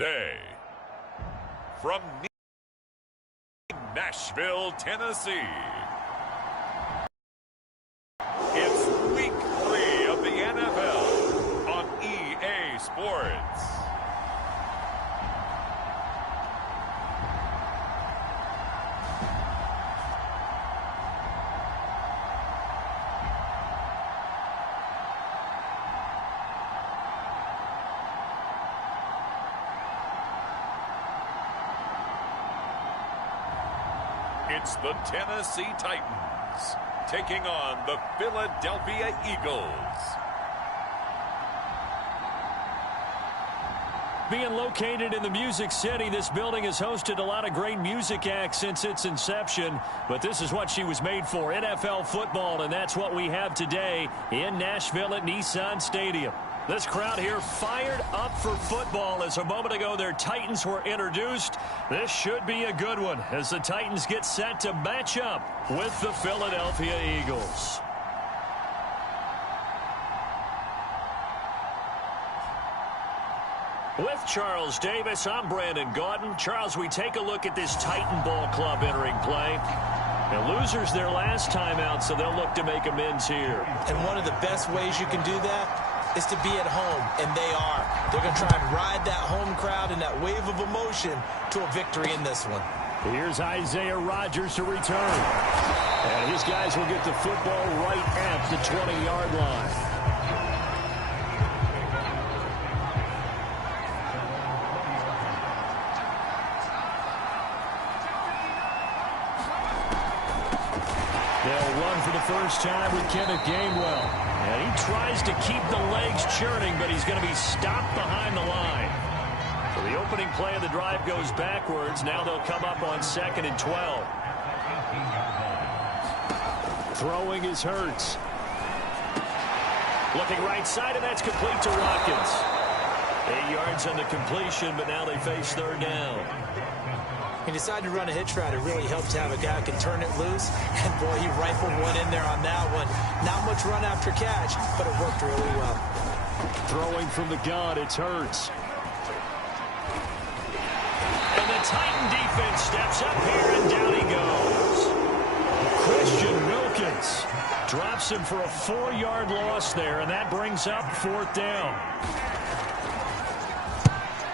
Today, from Nashville, Tennessee, it's Week 3 of the NFL on EA Sports. It's the Tennessee Titans taking on the Philadelphia Eagles. Being located in the Music City, this building has hosted a lot of great music acts since its inception, but this is what she was made for, NFL football, and that's what we have today in Nashville at Nissan Stadium. This crowd here fired up for football as a moment ago their Titans were introduced. This should be a good one as the Titans get set to match up with the Philadelphia Eagles. With Charles Davis, I'm Brandon Gaudin. Charles, we take a look at this Titan Ball Club entering play. Now, losers their last time out, so they'll look to make amends here. And one of the best ways you can do that is to be at home, and they are. They're going to try and ride that home crowd and that wave of emotion to a victory in this one. Here's Isaiah Rodgers to return. And his guys will get the football right at the 20-yard line. They'll run for the first time with Kenneth Gainwell. And he tries to keep the legs churning, but he's going to be stopped behind the line. So the opening play of the drive goes backwards. Now they'll come up on 2nd and 12. Throwing is Hurts. Looking right side, and that's complete to Watkins. 8 yards on the completion, but now they face 3rd down. He decided to run a hitch route. It really helped to have a guy who can turn it loose. And, boy, he rifled one in there on that one. Not much run after catch, but it worked really well. Throwing from the gun, it's Hurts. And the Titan defense steps up here, and down he goes. Christian Wilkins drops him for a 4-yard loss there, and that brings up 4th down.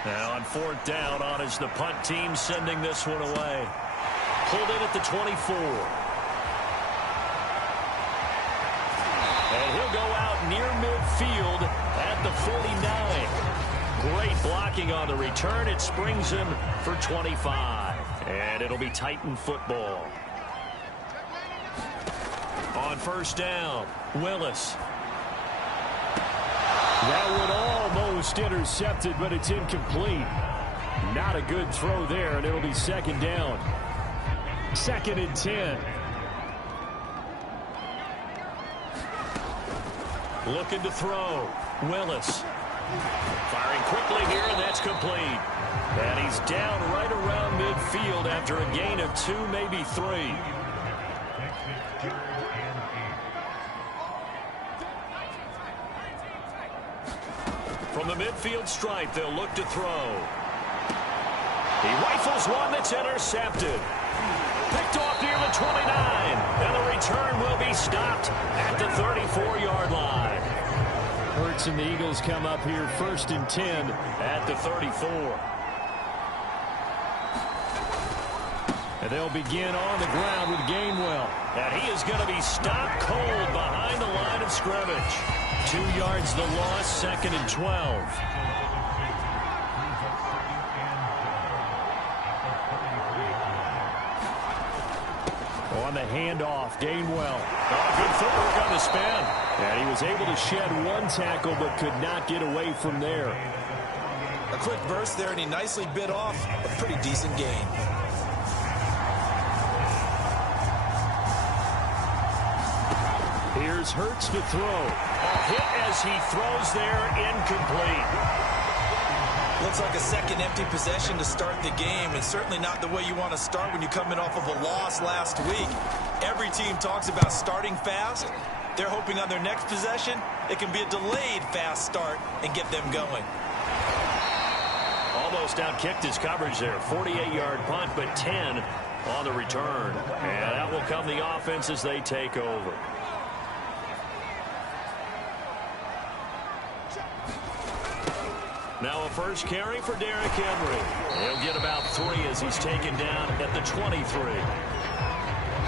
Now on 4th down, on is the punt team sending this one away. Pulled in at the 24. And he'll go out near midfield at the 49. Great blocking on the return. It springs him for 25. And it'll be Titan football. On 1st down, Willis. That would almost intercepted, but it's incomplete. Not a good throw there, and it'll be 2nd down. 2nd and 10. Looking to throw. Willis. Firing quickly here, and that's complete. And he's down right around midfield after a gain of 2, maybe 3. From the midfield stripe, they'll look to throw. He rifles one that's intercepted. Picked off near the 29. And the return will be stopped at the 34-yard line. Hurts and the Eagles come up here 1st and 10 at the 34. And they'll begin on the ground with Gainwell. And he is going to be stopped cold behind the line of scrimmage. 2 yards the loss, 2nd and 12. On the handoff, Gainwell. Oh, good footwork on the spin. And he was able to shed 1 tackle but could not get away from there. A quick burst there, and he nicely bit off a pretty decent gain. Here's Hurts to throw. A hit as he throws there, incomplete. Looks like a second empty possession to start the game, and certainly not the way you want to start when you're coming off of a loss last week. Every team talks about starting fast. They're hoping on their next possession, it can be a delayed fast start and get them going. almost outkicked his coverage there. 48-yard punt, but 10 on the return. And that will come the offense as they take over. Now a first carry for Derrick Henry. He'll get about 3 as he's taken down at the 23.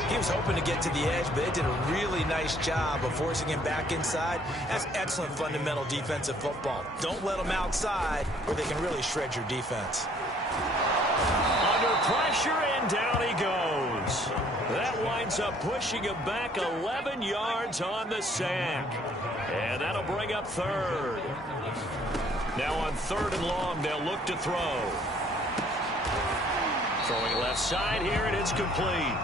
He was hoping to get to the edge, but they did a really nice job of forcing him back inside. That's excellent fundamental defensive football. Don't let them outside where they can really shred your defense. Under pressure, and down he goes. That winds up pushing him back 11 yards on the sack. And that'll bring up third. Now on 3rd and long, they'll look to throw. Throwing left side here, and it's complete.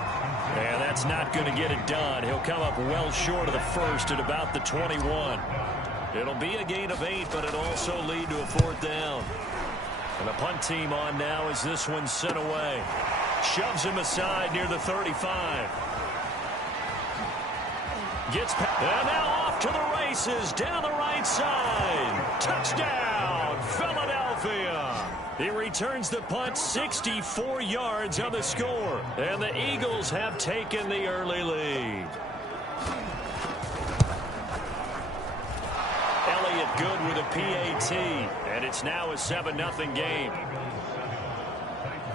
And that's not going to get it done. He'll come up well short of the first at about the 21. It'll be a gain of 8, but it'll also lead to a 4th down. And the punt team on now as this one's sent away. Shoves him aside near the 35. Gets past. And now off to the races down the right side. Touchdown, Philadelphia. He returns the punt 64 yards on the score. And the Eagles have taken the early lead. Elliott good with a PAT. And it's now a 7-0 game.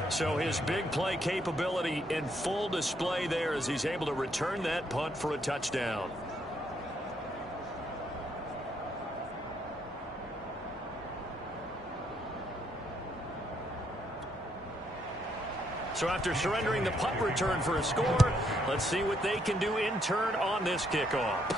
So his big play capability in full display there as he's able to return that punt for a touchdown. So after surrendering the punt return for a score, let's see what they can do in turn on this kickoff.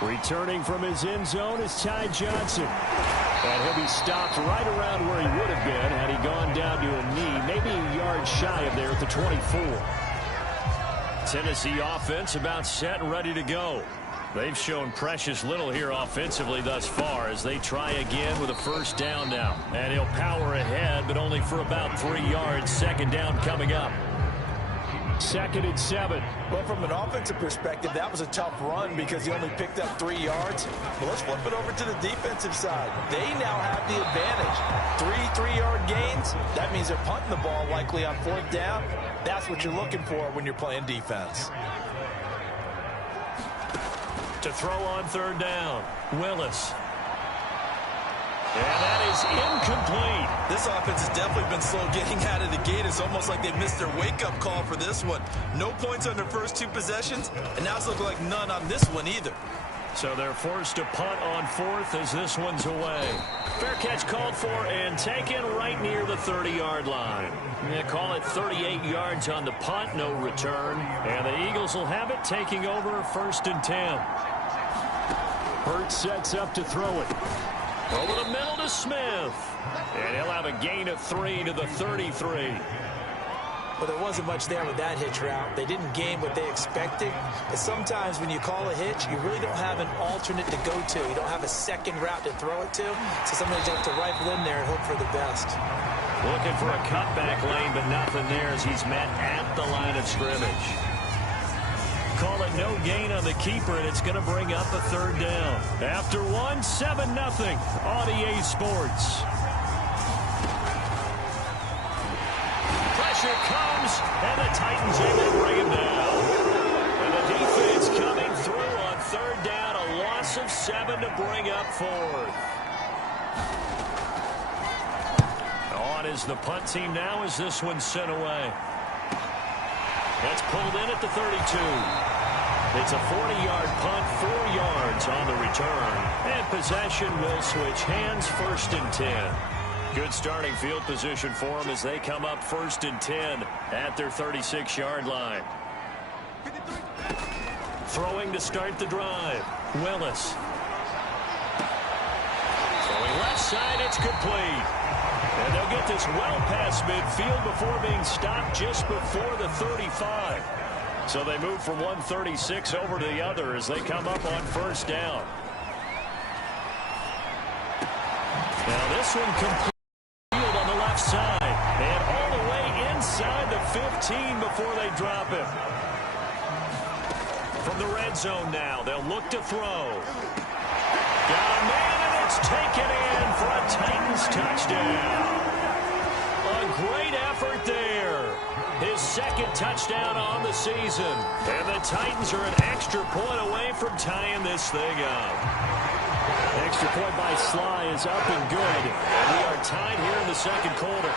Returning from his end zone is Ty Johnson. And he'll be stopped right around where he would have been had he gone down to a knee, maybe a yard shy of there at the 24. Tennessee offense about set and ready to go. They've shown precious little here offensively thus far as they try again with a first down now. And he'll power ahead, but only for about 3 yards. Second down coming up. 2nd and 7. Well, from an offensive perspective, that was a tough run because he only picked up 3 yards. But let's flip it over to the defensive side. They now have the advantage. 3 3-yard gains. That means they're punting the ball likely on 4th down. That's what you're looking for when you're playing defense. To throw on 3rd down, Willis. And that is incomplete. This offense has definitely been slow getting out of the gate. It's almost like they missed their wake-up call for this one. No points on their first 2 possessions, and now it's looking like none on this one either. So they're forced to punt on 4th as this one's away. Fair catch called for and taken right near the 30-yard line. They call it 38 yards on the punt, no return. And the Eagles will have it taking over 1st and 10. Hurts sets up to throw it. Over the middle to Smith. And he'll have a gain of 3 to the 33. Well, there wasn't much there with that hitch route. They didn't gain what they expected. But sometimes when you call a hitch, you really don't have an alternate to go to. You don't have a second route to throw it to. So sometimes you have to rifle in there and hope for the best. Looking for a cutback lane, but nothing there as he's met at the line of scrimmage. Call it no gain on the keeper, and it's going to bring up a 3rd down. After 1, 7-0 on EA Sports. Pressure comes, and the Titans able to bring him down. And the defense coming through on 3rd down, a loss of 7 to bring up 4th. On is the punt team now as this one's sent away. That's pulled in at the 32. It's a 40-yard punt, 4 yards on the return. And possession will switch hands, 1st and 10. Good starting field position for them as they come up 1st and 10 at their 36-yard line. Throwing to start the drive. Willis. Throwing left side, it's complete. And they'll get this well past midfield before being stopped just before the 35. So they move from 136 over to the other as they come up on 1st down. Now this one complete on the left side. And all the way inside the 15 before they drop him. From the red zone now, they'll look to throw. Got a man in the It's taken in for a Titans touchdown. A great effort there. His second touchdown on the season. And the Titans are an extra point away from tying this thing up. Extra point by Sly is up and good. And we are tied here in the second quarter.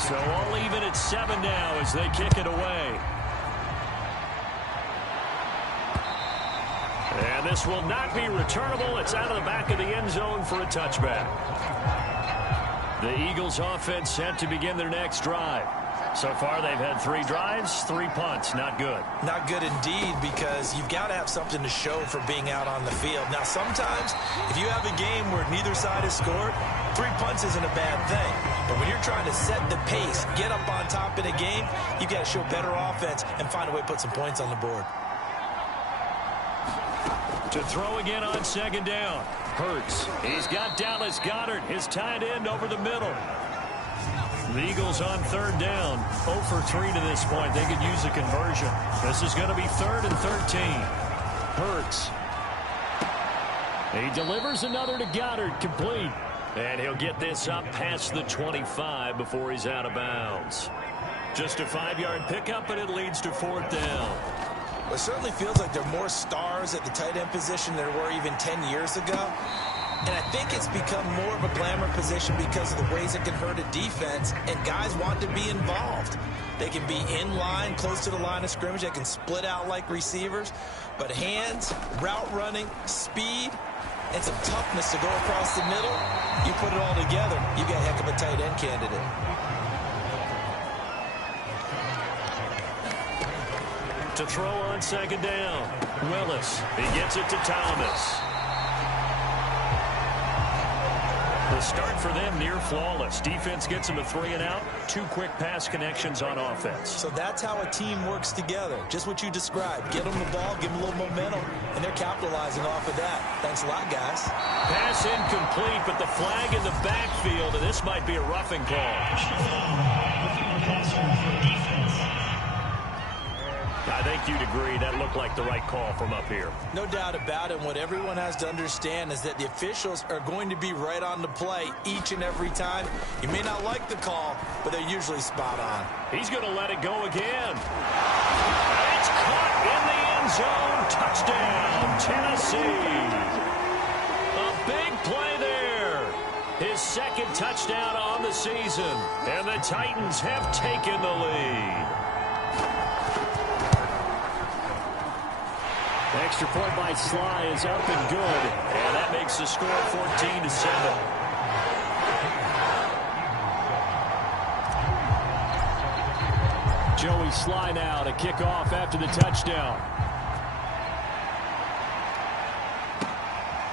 So all even at 7 now as they kick it away. And this will not be returnable. It's out of the back of the end zone for a touchback. The Eagles offense set to begin their next drive. So far they've had 3 drives, 3 punts. Not good. Not good indeed, because you've got to have something to show for being out on the field. Now sometimes if you have a game where neither side has scored, 3 punts isn't a bad thing. But when you're trying to set the pace, get up on top in a game, you've got to show better offense and find a way to put some points on the board. To throw again on second down. Hurts. He's got Dallas Goedert, his tight end, over the middle. The Eagles on third down. 0 for 3 to this point. They could use a conversion. This is going to be 3rd and 13. Hurts. He delivers another to Goedert, complete. And he'll get this up past the 25 before he's out of bounds. Just a 5-yard pickup, and it leads to 4th down. Well, it certainly feels like there are more stars at the tight end position than there were even 10 years ago. And I think it's become more of a glamour position because of the ways it can hurt a defense, and guys want to be involved. They can be in line, close to the line of scrimmage. They can split out like receivers. But hands, route running, speed, and some toughness to go across the middle, you put it all together, you've got a heck of a tight end candidate. To throw on second down. Willis. He gets it to Thomas. The start for them near flawless. Defense gets them a 3 and out. 2 quick pass connections on offense. So that's how a team works together. Just what you described. Get them the ball, give them a little momentum, and they're capitalizing off of that. Thanks a lot, guys. Pass incomplete, but the flag in the backfield, and this might be a roughing call. I think you'd agree that looked like the right call from up here. No doubt about it. What everyone has to understand is that the officials are going to be right on the play each and every time. You may not like the call, but they're usually spot on. He's going to let it go again. It's caught in the end zone. Touchdown, Tennessee. A big play there. His second touchdown on the season. And the Titans have taken the lead. Extra point by Sly is up and good. And that makes the score 14-7. Joey Sly now to kick off after the touchdown.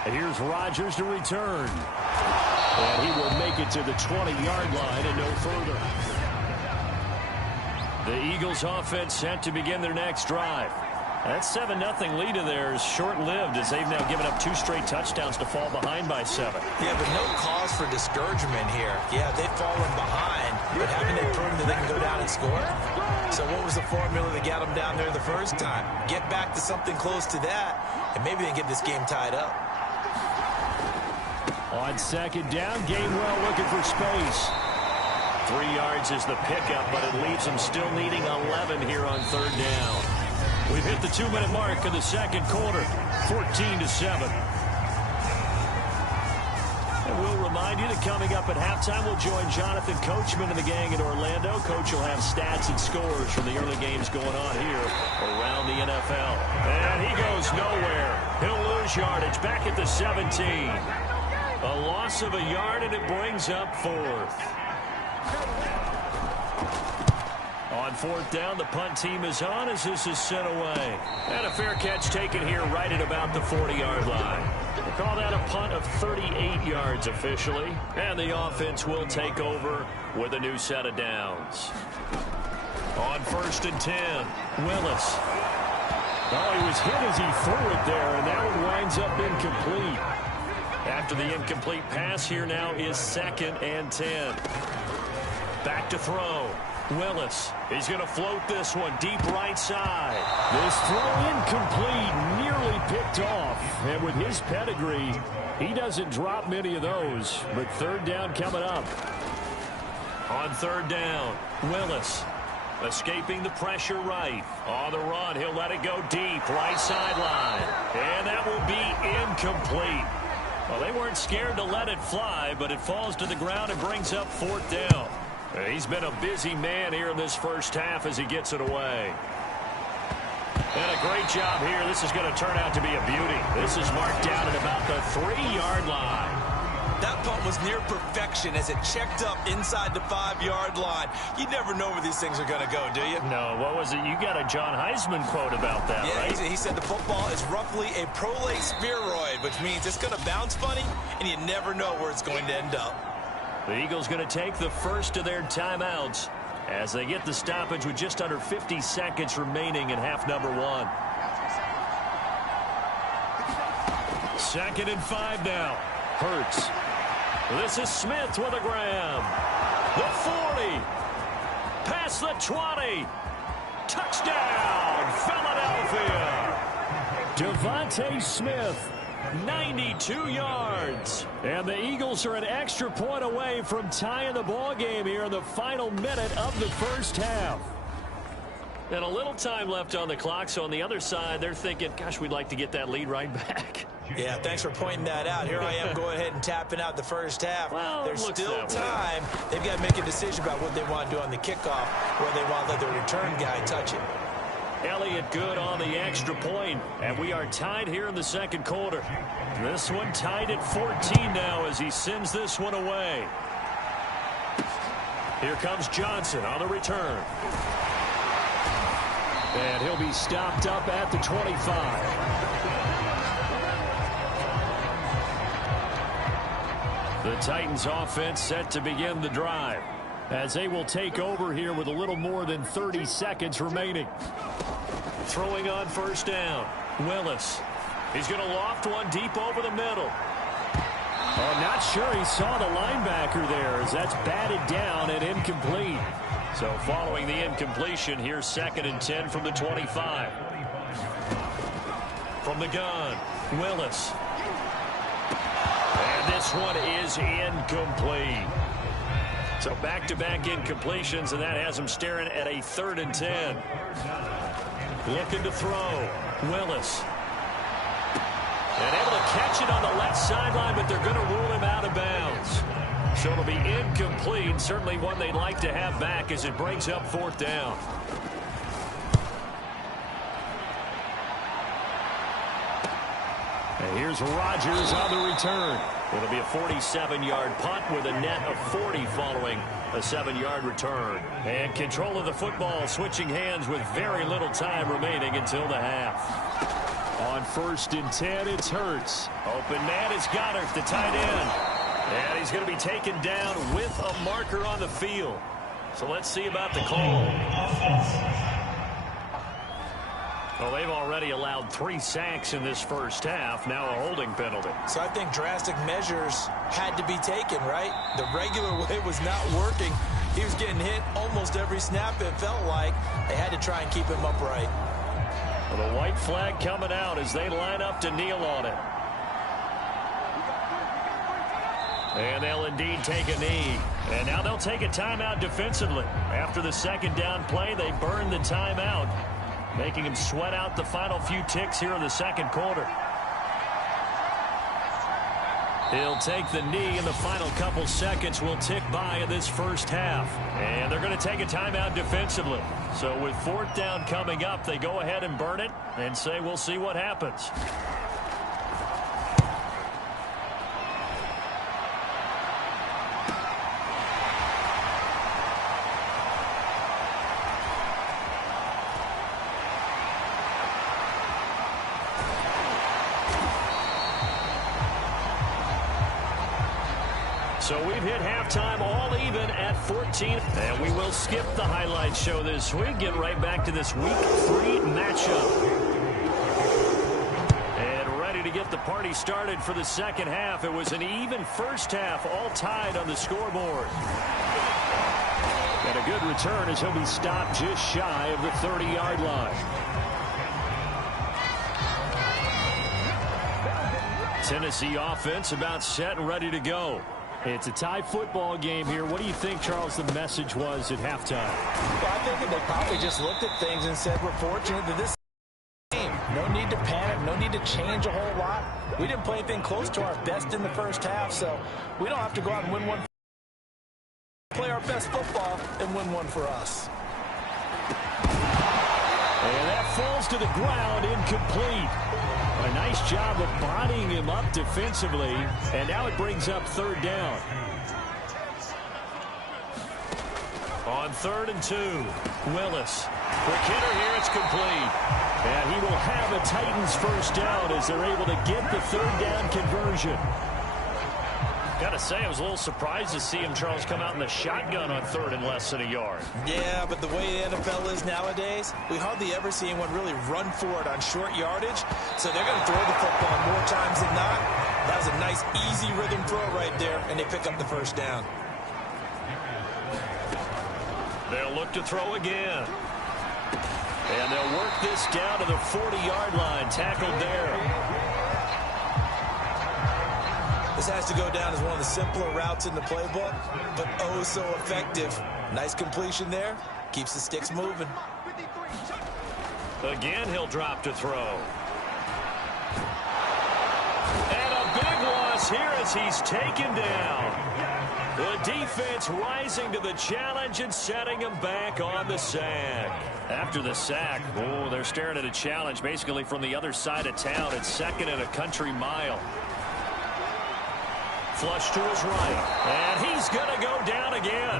And here's Rodgers to return. And he will make it to the 20-yard line and no further. The Eagles offense set to begin their next drive. That 7-0 lead of theirs short-lived as they've now given up 2 straight touchdowns to fall behind by 7. Yeah, but no cause for discouragement here. Yeah, they've fallen behind, but haven't they proven that they can go down and score? So what was the formula that got them down there the first time? Get back to something close to that, and maybe they can get this game tied up. On second down, Gainwell looking for space. 3 yards is the pickup, but it leaves them still needing 11 here on third down. We've hit the 2-minute mark of the second quarter, 14-7. And we'll remind you that coming up at halftime, we'll join Jonathan Coachman and the gang in Orlando. Coach will have stats and scores from the early games going on here around the NFL. And he goes nowhere. He'll lose yardage back at the 17. A loss of a yard, and it brings up 4th. On 4th down, the punt team is on as this is sent away. And a fair catch taken here right at about the 40-yard line. We'll call that a punt of 38 yards officially. And the offense will take over with a new set of downs. On 1st and 10, Willis. Oh, he was hit as he threw it there, and that one winds up incomplete. After the incomplete pass, here now is 2nd and 10. Back to throw. Willis, he's going to float this one deep right side. This throw incomplete, nearly picked off. And with his pedigree, he doesn't drop many of those. But third down coming up. On third down, Willis escaping the pressure right. On the run, he'll let it go deep, right sideline. And that will be incomplete. Well, they weren't scared to let it fly, but it falls to the ground and brings up fourth down. He's been a busy man here in this first half as he gets it away. And a great job here. This is going to turn out to be a beauty. This is marked down at about the 3-yard line. That punt was near perfection as it checked up inside the 5-yard line. You never know where these things are going to go, do you? No, what was it? You got a John Heisman quote about that, yeah, right? He said the football is roughly a prolate spheroid, which means it's going to bounce funny, and you never know where it's going to end up. The Eagles going to take the first of their timeouts as they get the stoppage with just under 50 seconds remaining in half number 1. 2nd and 5 now. Hurts. This is Smith with a grab. The 40. Past the 20. Touchdown, Philadelphia. Devontae Smith. 92 yards. And the Eagles are an extra point away from tying the ball game here in the final minute of the first half. And a little time left on the clock, so on the other side, they're thinking, gosh, we'd like to get that lead right back. Yeah, thanks for pointing that out. Here I am going ahead and tapping out the first half. Well, there's still time. They've got to make a decision about what they want to do on the kickoff, whether they want to let the return guy touch it. Elliott good on the extra point, and we are tied here in the second quarter. This one tied at 14 now as he sends this one away. Here comes Johnson on the return. And he'll be stopped up at the 25. The Titans offense set to begin the drive as they will take over here with a little more than 30 seconds remaining. Throwing on first down, Willis. He's going to loft one deep over the middle. Oh, I'm not sure he saw the linebacker there as that's batted down and incomplete. So following the incompletion, here's 2nd and 10 from the 25. From the gun, Willis. And this one is incomplete. So back-to-back incompletions, and that has him staring at a 3rd and 10. Looking to throw, Willis. And able to catch it on the left sideline, but they're going to rule him out of bounds. So it'll be incomplete, certainly one they'd like to have back as it brings up 4th down. And here's Rodgers on the return. It'll be a 47-yard punt with a net of 40 following a 7-yard return. And control of the football switching hands with very little time remaining until the half. On 1st and 10, it's Hurts. Open man is Goddard, the tight end. And he's going to be taken down with a marker on the field. So let's see about the call. Well, they've already allowed 3 sacks in this first half. Now a holding penalty. So I think drastic measures had to be taken, right? The regular way was not working. He was getting hit almost every snap, it felt like. They had to try and keep him upright. Well, the white flag coming out as they line up to kneel on it. And they'll indeed take a knee. And now they'll take a timeout defensively. After the 2nd down play, they burn the timeout, making him sweat out the final few ticks here in the second quarter. He'll take the knee, and the final couple seconds will tick by in this first half. And they're going to take a timeout defensively. So with 4th down coming up, they go ahead and burn it and say we'll see what happens. So we've hit halftime all even at 14. And we will skip the highlight show this week. Get right back to this Week 3 matchup. And ready to get the party started for the second half. It was an even first half, all tied on the scoreboard. And a good return as he'll be stopped just shy of the 30-yard line. Tennessee offense about set and ready to go. It's a tie football game here. What do you think, Charles, the message was at halftime? Well, I think they probably just looked at things and said, we're fortunate that this game. No need to panic. No need to change a whole lot. We didn't play anything close to our best in the first half, so we don't have to go out and win one. Play our best football and win one for us. And that falls to the ground, incomplete. A nice job of bodying him up defensively, and now it brings up third down. On 3rd and 2, Willis. Quick hitter here, it's complete. And he will have a Titans first down as they're able to get the third down conversion. Gotta say, I was a little surprised to see him, Charles, come out in the shotgun on 3rd and less than a yard. Yeah, but the way the NFL is nowadays, we hardly ever see anyone really run for it on short yardage. So they're going to throw the football more times than not. That was a nice, easy rhythm throw right there, and they pick up the first down. They'll look to throw again. And they'll work this down to the 40-yard line, tackled there. This has to go down as one of the simpler routes in the playbook, but oh so effective. Nice completion there. Keeps the sticks moving. Again, he'll drop to throw. And a big loss here as he's taken down. The defense rising to the challenge and setting him back on the sack. After the sack, oh, they're staring at a challenge basically from the other side of town. It's 2nd and a country mile. Flush to his right, and he's going to go down again.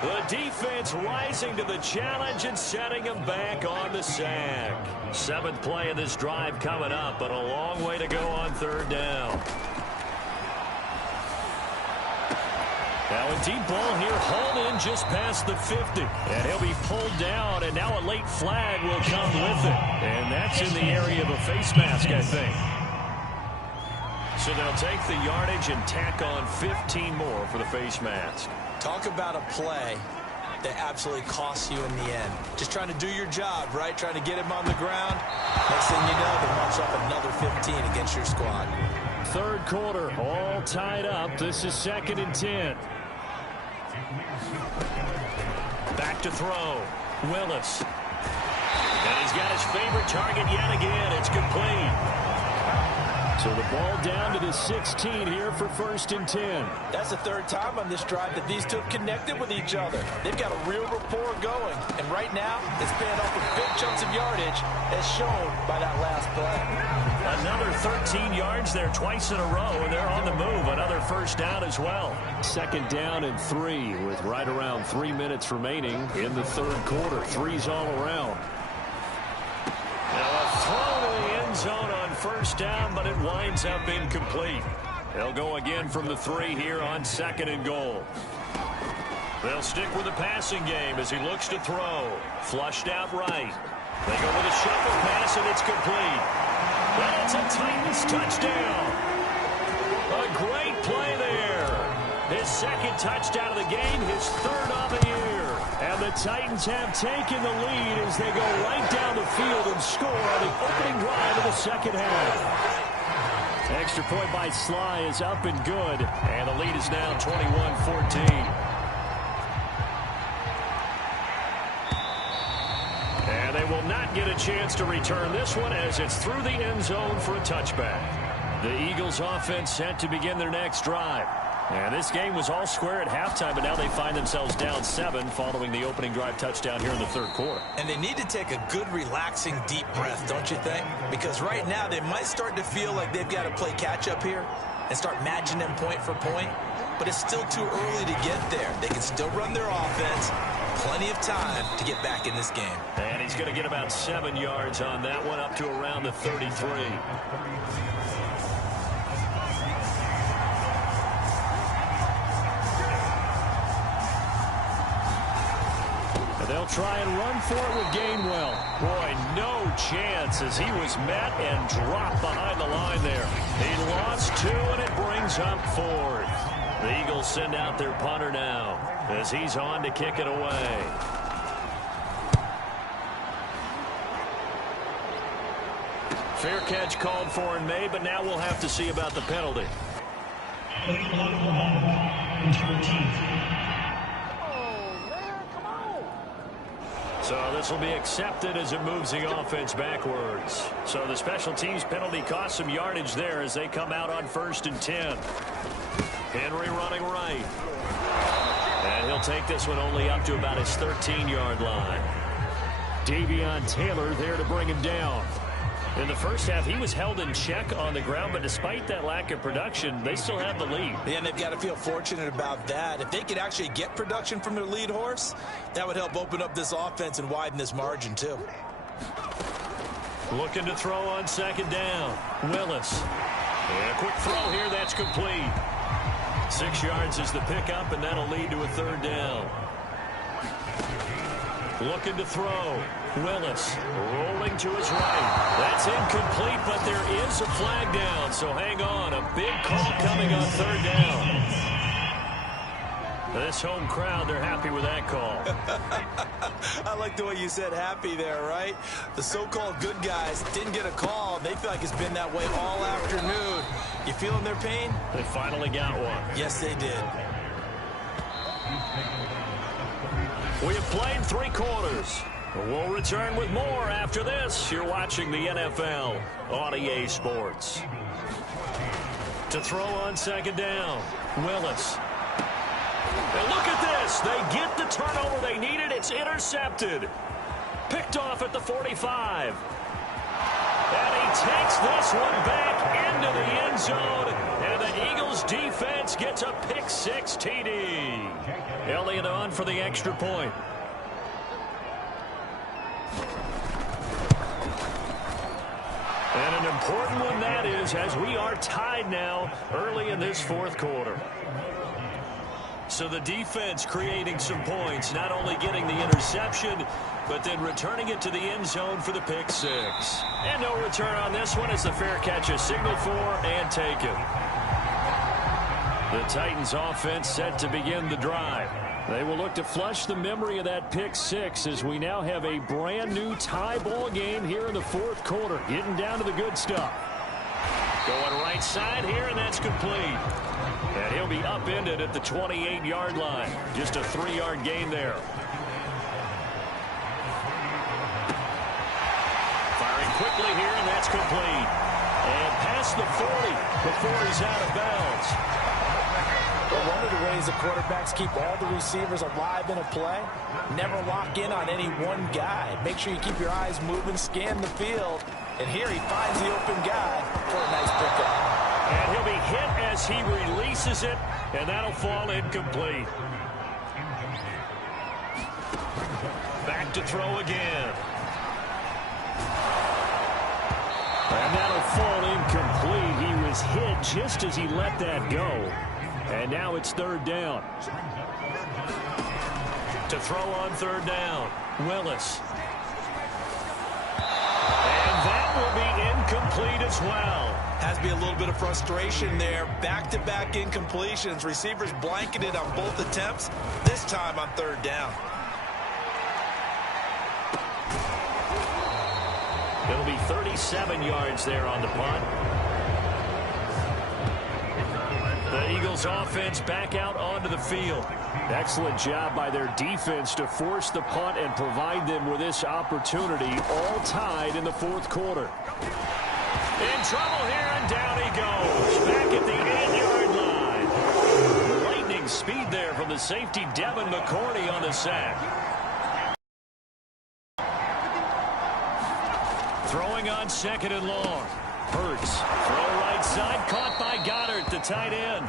The defense rising to the challenge and setting him back on the sack. 7th play of this drive coming up, but a long way to go on 3rd down. Now a deep ball here, hauled in just past the 50. And he'll be pulled down, and now a late flag will come with it. And that's in the area of a face mask, I think. So they'll take the yardage and tack on 15 more for the face mask. Talk about a play that absolutely costs you in the end. Just trying to do your job, right? Trying to get him on the ground. Next thing you know, they march up another 15 against your squad. 3rd quarter, all tied up. This is 2nd and 10. Back to throw. Willis. And he's got his favorite target yet again. It's complete. So the ball down to the 16 here for 1st and 10. That's the 3rd time on this drive that these two connected with each other. They've got a real rapport going. And right now, it's paying off with big chunks of yardage as shown by that last play. Another 13 yards there twice in a row, and they're on the move. Another first down as well. 2nd down and 3 with right around 3 minutes remaining in the 3rd quarter. 3's all around. Now a throw to the end zone on 1st down, but it winds up incomplete. They'll go again from the 3 here on 2nd and goal. They'll stick with the passing game as he looks to throw. Flushed out right. They go with a shuffle pass, and it's complete. And it's a Titans touchdown. A great play there. His 2nd touchdown of the game, his 3rd of the year. And the Titans have taken the lead as they go right down the field and score on the opening drive of the 2nd half. Extra point by Sly is up and good. And the lead is now 21-14. And they will not get a chance to return this one as it's through the end zone for a touchback. The Eagles offense set to begin their next drive. And this game was all square at halftime, but now they find themselves down 7 following the opening drive touchdown here in the 3rd quarter. And they need to take a good, relaxing, deep breath, don't you think? Because right now they might start to feel like they've got to play catch-up here and start matching them point for point. But it's still too early to get there. They can still run their offense. Plenty of time to get back in this game. And he's going to get about 7 yards on that one, up to around the 33. They'll try and run for it with Gainwell. Boy, no chance as he was met and dropped behind the line there. He lost 2, and it brings up 4th. The Eagles send out their punter now as he's on to kick it away. Fair catch called for and made, but now we'll have to see about the penalty. So this will be accepted as it moves the offense backwards. So the special teams penalty cost some yardage there as they come out on 1st and 10. Henry running right. And he'll take this one only up to about his 13-yard line. Davion Taylor there to bring him down. In the first half, he was held in check on the ground, but despite that lack of production, they still have the lead. Yeah, and they've got to feel fortunate about that. If they could actually get production from their lead horse, that would help open up this offense and widen this margin, too. Looking to throw on 2nd down. Willis. And a quick throw here, that's complete. 6 yards is the pickup, and that'll lead to a 3rd down. Looking to throw. Willis rolling to his right. That's incomplete, but there is a flag down, so hang on. A big call coming on 3rd down. This home crowd, they're happy with that call. I like the way you said happy there, right? The so-called good guys didn't get a call. They feel like it's been that way all afternoon. You feeling their pain? They finally got one. Yes, they did. We have played 3 quarters. We'll return with more after this. You're watching the NFL on EA Sports. To throw on 2nd down, Willis. And look at this. They get the turnover they needed. It's intercepted. Picked off at the 45. And he takes this one back into the end zone. And the Eagles defense gets a pick-6 TD. Elliott on for the extra point. And an important one that is, as we are tied now early in this 4th quarter. So the defense creating some points, not only getting the interception, but then returning it to the end zone for the pick-6. And no return on this one as the fair catch is signaled for and taken. The Titans offense set to begin the drive. They will look to flush the memory of that pick-6 as we now have a brand new tie ball game here in the 4th quarter. Getting down to the good stuff. Going right side here, and that's complete. And he'll be upended at the 28-yard line. Just a 3-yard gain there. Firing quickly here, and that's complete. And past the 40 before he's out of bounds. But one of the ways the quarterbacks keep all the receivers alive in a play, never lock in on any one guy. Make sure you keep your eyes moving, scan the field. And here he finds the open guy for a nice pickup. And he'll be hit as he releases it, and that'll fall incomplete. Back to throw again. And that'll fall incomplete. He was hit just as he let that go. And now it's 3rd down. To throw on 3rd down, Willis. And that will be incomplete as well. Has to be a little bit of frustration there. Back-to-back incompletions. Receivers blanketed on both attempts, this time on 3rd down. It'll be 37 yards there on the punt. The Eagles offense back out onto the field. Excellent job by their defense to force the punt and provide them with this opportunity, all tied in the 4th quarter. In trouble here, and down he goes. Back at the 8-yard line. Lightning speed there from the safety, Devin McCourty, on the sack. Throwing on 2nd and long. Hurts. Throw right side. Caught by Goddard, the tight end.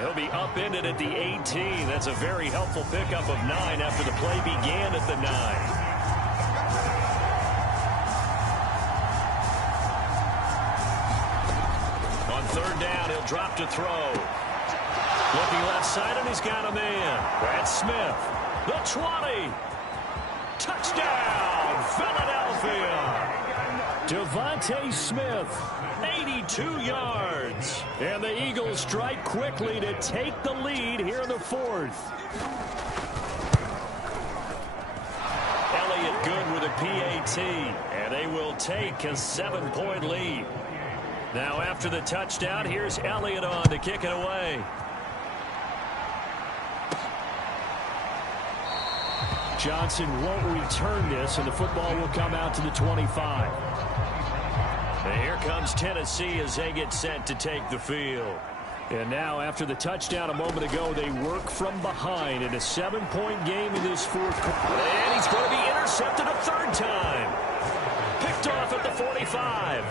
He'll be upended at the 18. That's a very helpful pickup of 9 after the play began at the 9. On 3rd down, he'll drop to throw. Looking left side, and he's got a man. Brad Smith. The 20. Touchdown, Philadelphia. Devontae Smith, 82 yards. And the Eagles strike quickly to take the lead here in the fourth. Elliott good with a PAT, and they will take a 7-point lead. Now after the touchdown, here's Elliott on to kick it away. Johnson won't return this, and the football will come out to the 25. And here comes Tennessee as they get set to take the field. And now, after the touchdown a moment ago, they work from behind in a 7-point game in this fourth quarter. And he's going to be intercepted a third time. Picked off at the 45.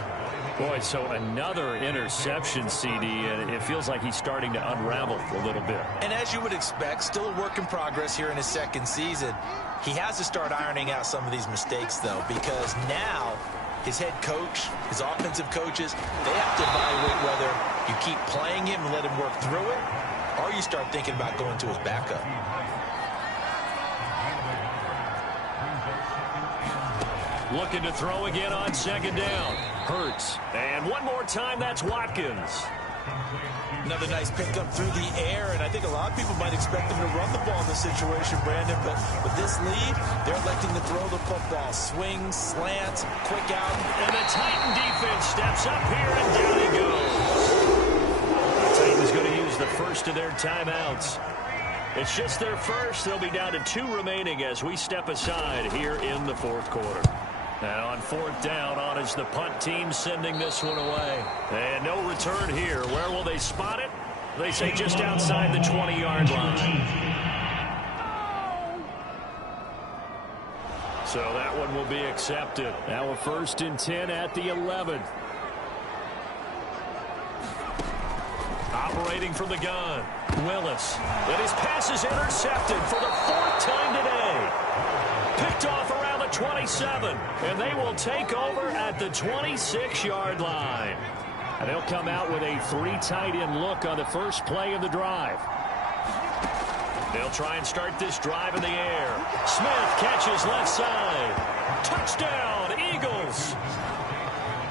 Boy, so another interception, CD, and it feels like he's starting to unravel a little bit. And as you would expect, still a work in progress here in his second season. He has to start ironing out some of these mistakes, though, because now his head coach, his offensive coaches, they have to evaluate whether you keep playing him and let him work through it, or you start thinking about going to his backup. Looking to throw again on second down. Hurts. And one more time, that's Watkins. Another nice pickup through the air, and I think a lot of people might expect him to run the ball in this situation, Brandon, but with this lead, they're electing to throw the football. Swing, slant, quick out. And the Titan defense steps up here, and down he goes. The Titans going to use the first of their timeouts. It's just their first. They'll be down to 2 remaining as we step aside here in the fourth quarter. And on fourth down, on is the punt team sending this one away. And no return here. Where will they spot it? They say just outside the 20-yard line. So that one will be accepted. Now a 1st and 10 at the 11. Operating from the gun, Willis. And his pass is intercepted for the 4th time today. Picked off around the 27. And they will take over at the 26-yard line. And they'll come out with a 3 tight end look on the first play of the drive. They'll try and start this drive in the air. Smith catches left side. Touchdown, Eagles.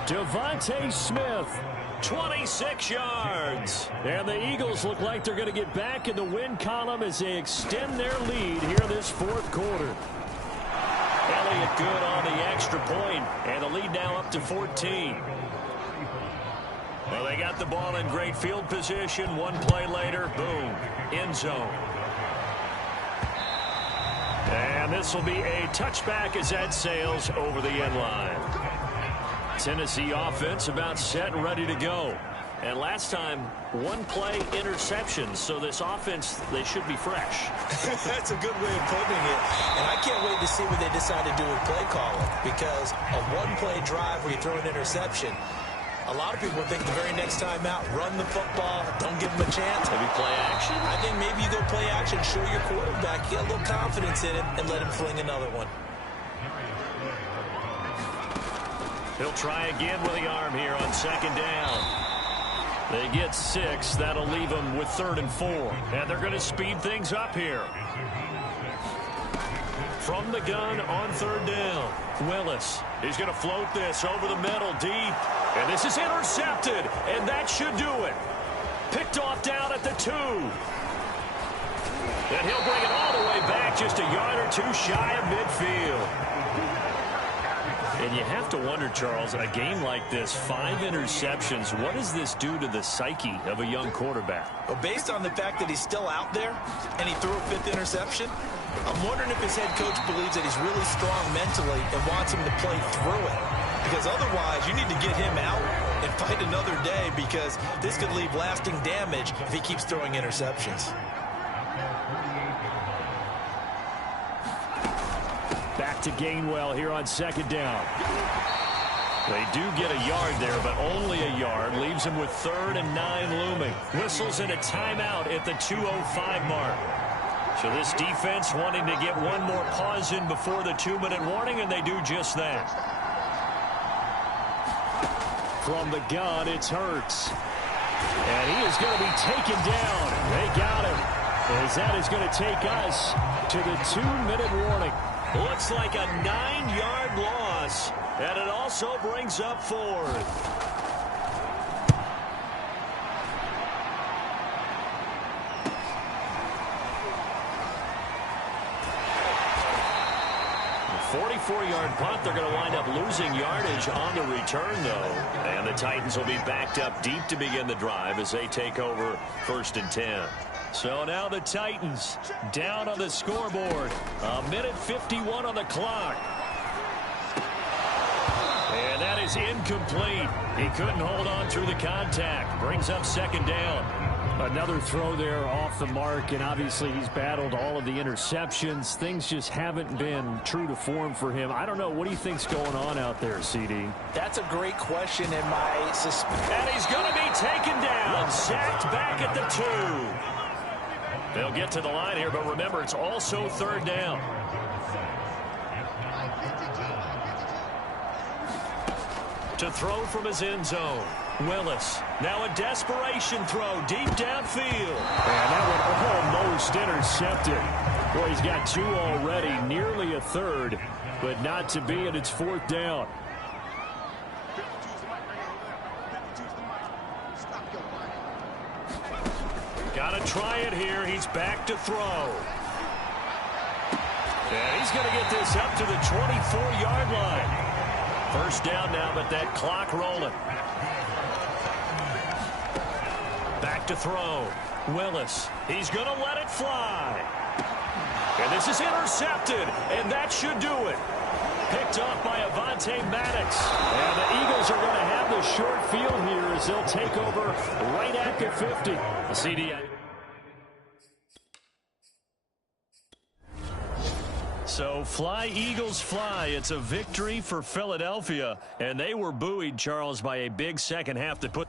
Devontae Smith, 26 yards. And the Eagles look like they're going to get back in the win column as they extend their lead here this fourth quarter. Elliott good on the extra point, and the lead now up to 14. Well, they got the ball in great field position. One play later, boom, end zone. And this will be a touchback as that sails over the end line. Tennessee offense about set and ready to go. And last time, 1 play interception. So this offense, they should be fresh. That's a good way of putting it. And I can't wait to see what they decide to do with play calling. Because a 1-play drive where you throw an interception, a lot of people think the very next time out, run the football, don't give them a chance. Maybe play action? I think maybe you go play action, show your quarterback, get a little confidence in him, and let him fling another one. He'll try again with the arm here on second down. They get 6. That'll leave them with 3rd and 4. And they're going to speed things up here. From the gun on 3rd down. Willis. He's going to float this over the middle deep. And this is intercepted. And that should do it. Picked off down at the 2. And he'll bring it all the way back just a yard or 2 shy of midfield. And you have to wonder, Charles, in a game like this, 5 interceptions, what does this do to the psyche of a young quarterback? Well, based on the fact that he's still out there and he threw a 5th interception, I'm wondering if his head coach believes that he's really strong mentally and wants him to play through it. Because otherwise, you need to get him out and fight another day, because this could leave lasting damage if he keeps throwing interceptions. Back to Gainwell here on second down. They do get a yard there, but only a yard. Leaves them with 3rd and 9 looming. Whistles in a timeout at the 2:05 mark. So this defense wanting to get one more pause in before the 2-minute warning, and they do just that. From the gun, it's Hurts. And he is going to be taken down. They got him. As that is going to take us to the 2-minute warning. Looks like a 9-yard loss And it also brings up fourth. A 44-yard punt. They're going to wind up losing yardage on the return, though. And the Titans will be backed up deep to begin the drive as they take over 1st and 10. So now the Titans down on the scoreboard. 1:51 on the clock. And that is incomplete. He couldn't hold on through the contact. Brings up 2nd down. Another throw there off the mark, and obviously he's battled all of the interceptions. Things just haven't been true to form for him. I don't know. What do you think's going on out there, CD? That's a great question, and my suspicion. And he's going to be taken down. Sacked back at the 2. They'll get to the line here, but remember, it's also 3rd down. To throw from his end zone. Willis. Now a desperation throw deep downfield. And that one almost intercepted. Boy, he's got 2 already, nearly a 3rd, but not to be, and it's 4th down. Got to try it here. He's back to throw. And he's going to get this up to the 24-yard line. 1st down now, but that clock rolling. Back to throw. Willis. He's going to let it fly. And this is intercepted, and that should do it. Picked off by Avonte Maddox. And the Eagles are going to have the short field here as they'll take over right at the 50. The CDI. So fly, Eagles, fly. It's a victory for Philadelphia. And they were buoyed, Charles, by a big second half that put